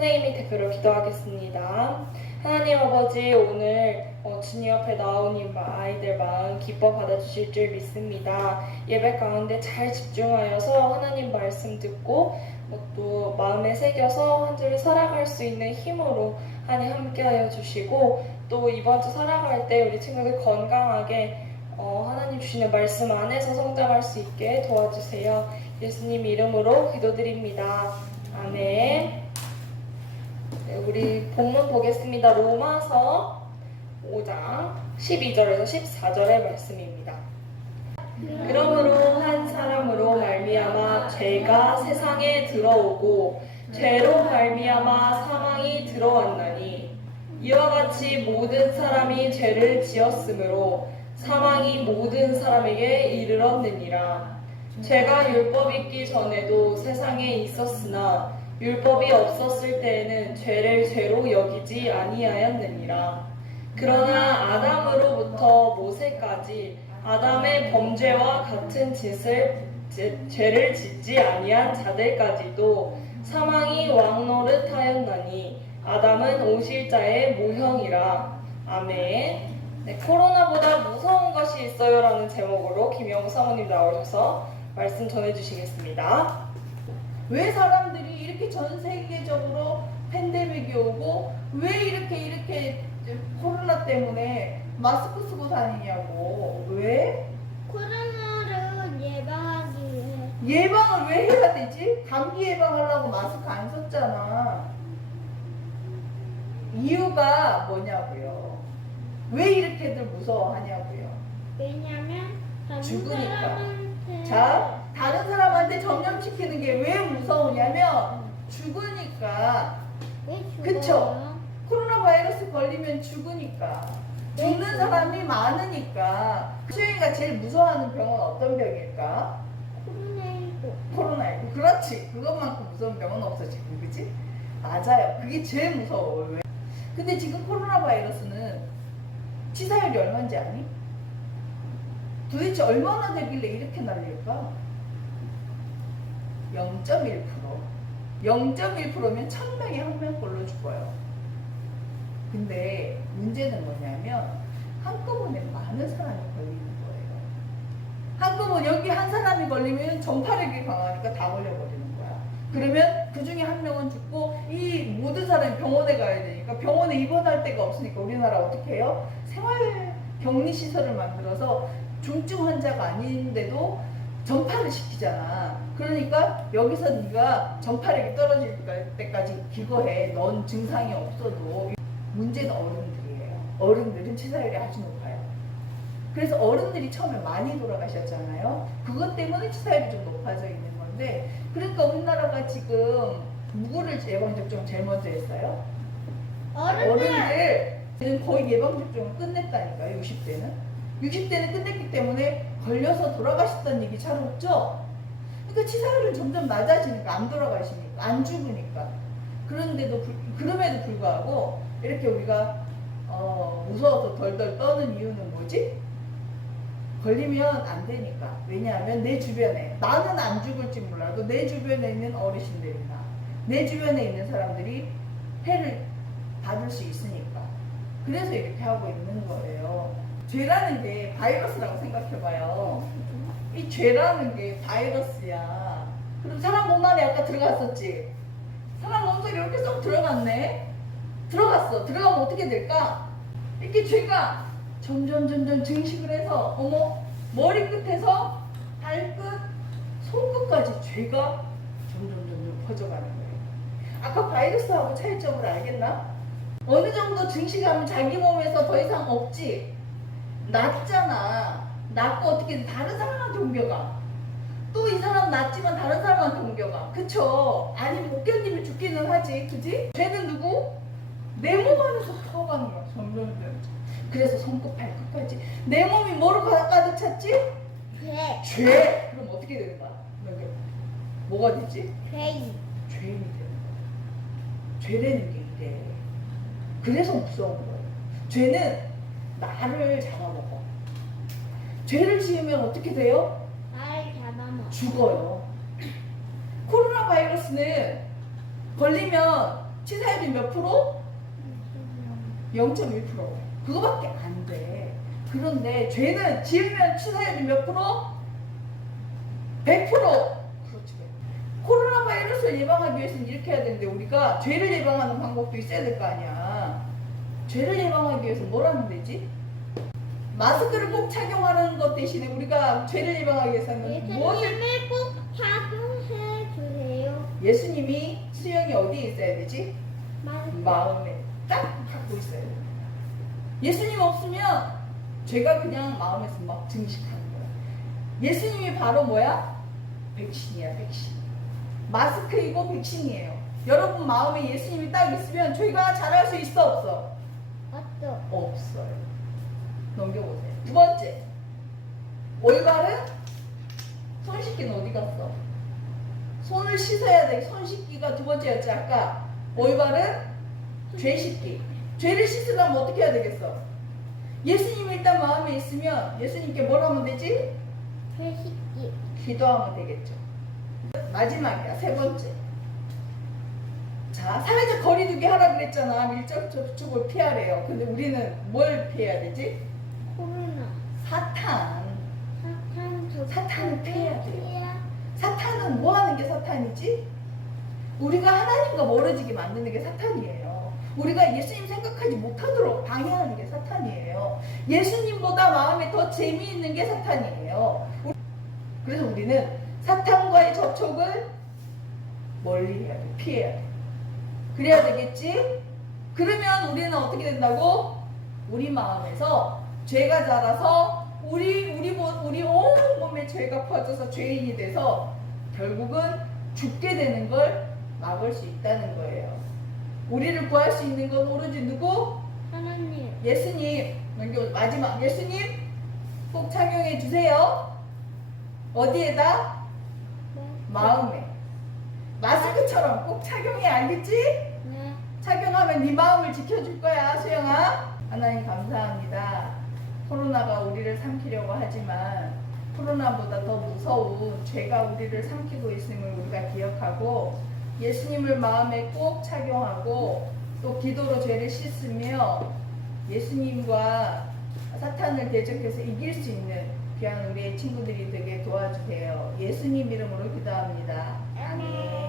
선생님이 대표로 기도하겠습니다. 하나님 아버지 오늘 어, 주님 앞에 나온 이 아이들 마음 기뻐 받아주실 줄 믿습니다. 예배 가운데 잘 집중하여서 하나님 말씀 듣고 어, 또 마음에 새겨서 한 주를 살아갈 수 있는 힘으로 하나님 함께하여 주시고 또 이번 주 살아갈 때 우리 친구들 건강하게 어, 하나님 주시는 말씀 안에서 성장할 수 있게 도와주세요. 예수님 이름으로 기도드립니다. 아멘. 네, 우리 본문 보겠습니다. 로마서 5장 12절에서 14절의 말씀입니다. 그러므로 한 사람으로 말미암아 죄가 세상에 들어오고 죄로 말미암아 사망이 들어왔나니 이와 같이 모든 사람이 죄를 지었으므로 사망이 모든 사람에게 이르렀느니라. 죄가 율법 있기 전에도 세상에 있었으나 율법이 없었을 때에는 죄를 죄로 여기지 아니하였느니라. 그러나 아담으로부터 모세까지 아담의 범죄와 같은 짓을 지- 죄를 짓지 아니한 자들까지도 사망이 왕노릇하였나니 아담은 오실 자의 모형이라. 아멘. 네, 코로나보다 무서운 것이 있어요라는 제목으로 김영우 사모님 나오셔서 말씀 전해주시겠습니다. 왜 사람들이 이렇게 전 세계적으로 팬데믹이 오고 왜 이렇게 이렇게 코로나 때문에 마스크 쓰고 다니냐고. 왜? 코로나를 예방하기 위해. 예방을 왜 해야 되지? 감기 예방하려고 마스크 안 썼잖아. 이유가 뭐냐고요? 왜 이렇게들 무서워하냐고요? 왜냐면 죽으니까. 자 사람한테 전염시키는 게 왜 무서우냐면 죽으니까 왜 죽어요? 그쵸? 코로나 바이러스 걸리면 죽으니까 죽는 사람이 많으니까 수영이가 제일 무서워하는 병은 어떤 병일까? 코로나19 코로나19 그렇지 그것만큼 무서운 병은 없어 지금 그치? 맞아요 그게 제일 무서워 왜? 근데 지금 코로나 바이러스는 치사율이 얼마인지 아니? 도대체 얼마나 되길래 이렇게 날릴까? 0.1% 0.1%면 1000명이 한 명꼴로 죽어요 근데 문제는 뭐냐면 한꺼번에 많은 사람이 걸리는 거예요 한꺼번에 여기 한 사람이 걸리면 전파력이 강하니까 다 걸려버리는 거야. 그러면 그 중에 한 명은 죽고 이 모든 사람이 병원에 가야 되니까 병원에 입원할 데가 없으니까 우리나라 어떻게 해요? 생활 격리 시설을 만들어서 중증 환자가 아닌데도 전파를 시키잖아. 그러니까 여기서 네가 전파력이 떨어질 때까지 기거해. 넌 증상이 없어도 문제는 어른들이에요. 어른들은 치사율이 아주 높아요. 그래서 어른들이 처음에 많이 돌아가셨잖아요. 그것 때문에 치사율이 좀 높아져 있는 건데, 그러니까 우리나라가 지금 누구를 예방접종 제일 먼저 했어요? 어른들 어른들은 거의 예방접종을 끝냈다니까요, 60대는. 60대는 끝냈기 때문에 걸려서 돌아가셨다는 얘기 잘 없죠? 그러니까 치사율은 점점 낮아지니까, 안 돌아가시니까, 안 죽으니까. 그런데도 불- 그럼에도 불구하고 이렇게 우리가 어, 무서워서 덜덜 떠는 이유는 뭐지? 걸리면 안 되니까. 왜냐하면 내 주변에 나는 안 죽을지 몰라도 내 주변에 있는 어르신들이나 내 주변에 있는 사람들이 해를 받을 수 있으니까. 그래서 이렇게 하고 있는 거예요. 죄라는 게 바이러스라고 생각해봐요. 이 죄라는 게 바이러스야. 그럼 사람 몸 안에 아까 들어갔었지? 사람 몸속에 이렇게 쏙 들어갔네? 들어갔어. 들어가면 어떻게 될까? 이렇게 죄가 점점 점점 증식을 해서 어머 머리끝에서 발끝 손끝까지 죄가 점점 점점 퍼져가는 거예요. 아까 바이러스하고 차이점을 알겠나? 어느 정도 증식하면 자기 몸에서 더 이상 없지. 낫잖아. 낫고 어떻게 다른 사람한테 옮겨가. 또 이 사람 낫지만 다른 사람한테 옮겨가. 그쵸? 아니 못 견디면 죽기는 하지. 그지? 죄는 누구? 내 몸 안에서 퍼가는 거야. 점점 점점. 그래서 손끝 발끝까지 내 몸이 뭐로 가- 가득 찼지? 죄. 죄. 그럼 어떻게 되는 거야? 여기 뭐가 되지? 죄인. 죄인이 되는 거야. 죄라는 게 이래. 그래서 무서운 거예요. 죄는 나를 잡아먹어. 죄를 지으면 어떻게 돼요? 날 잡아먹어. 죽어요. 코로나 바이러스는 걸리면 치사율이 몇 프로? 0.1%. 그거밖에 안 돼. 그런데 죄는 지으면 치사율이 몇 프로? 100%. 그렇지. 코로나 바이러스를 예방하기 위해서는 이렇게 해야 되는데 우리가 죄를 예방하는 방법도 있어야 될 거 아니야. 죄를 예방하기 위해서 뭘 하면 되지? 마스크를 꼭 착용하는 것 대신에 우리가 죄를 예방하기 위해서는 무엇을 예수님을 꼭 착용해 주세요. 예수님이 수영이 어디에 있어야 되지? 만 마음에 딱 갖고 있어야 돼. 예수님 없으면 죄가 그냥 마음에서 막 증식하는 거야. 예수님이 바로 뭐야? 백신이야, 백신. 마스크이고 백신이에요. 여러분 마음에 예수님이 딱 있으면 죄가 잘할 수 있어, 없어? 어떠? 없어요. 넘겨보세요. 두 번째. 올바른 손 씻기는 어디 갔어? 손을 씻어야 돼. 손 씻기가 두 번째였지, 아까. 올바른 죄 씻기. 죄를 씻으려면 어떻게 해야 되겠어? 예수님이 일단 마음에 있으면 예수님께 뭘 하면 되지? 회식기. 기도하면 되겠죠. 마지막이야, 세 번째. 자, 사회적 거리두기 하라 그랬잖아. 밀접 접촉을 피하래요. 근데 우리는 뭘 피해야 되지? 사탄. 사탄 저. 사탄을 피해야 돼요. 사탄은 뭐 하는 게 사탄이지? 우리가 하나님과 멀어지게 만드는 게 사탄이에요. 우리가 예수님 생각하지 못하도록 방해하는 게 사탄이에요. 예수님보다 마음에 더 재미있는 게 사탄이에요. 그래서 우리는 사탄과의 접촉을 멀리 해야 돼. 피해야 돼. 그래야 되겠지? 그러면 우리는 어떻게 된다고? 우리 마음에서 죄가 자라서 우리 우리 몸- 우리 온 몸에 죄가 퍼져서 죄인이 돼서 결국은 죽게 되는 걸 막을 수 있다는 거예요. 우리를 구할 수 있는 건 오로지 누구? 하나님. 예수님. 마지막 예수님 꼭 착용해 주세요. 어디에다? 네. 마음에. 마스크처럼 꼭 착용해 알겠지? 네. 착용하면 네 마음을 지켜줄 거야, 수영아. 하나님 감사합니다. 코로나가 우리를 삼키려고 하지만 코로나보다 더 무서운 죄가 우리를 삼키고 있음을 우리가 기억하고 예수님을 마음에 꼭 착용하고 또 기도로 죄를 씻으며 예수님과 사탄을 대적해서 이길 수 있는 귀한 우리의 친구들이 되게 도와주세요. 예수님 이름으로 기도합니다. 아멘.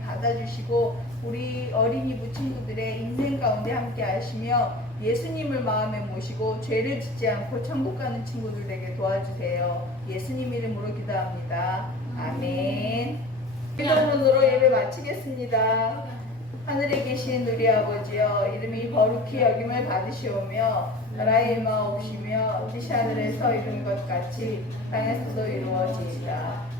받아주시고 우리 어린이 부친구들의 인생 가운데 함께 하시며 예수님을 마음에 모시고 죄를 짓지 않고 천국 가는 친구들 되게 도와주세요. 예수님 이름으로 기도합니다. 아멘. 기도문으로 예배 마치겠습니다. 하늘에 계신 우리 아버지여 이름이 거룩히 여김을 받으시오며 나라의 마옵시며 뜻이 하늘에서 이룬 것 같이 땅에서도 이루어지이다.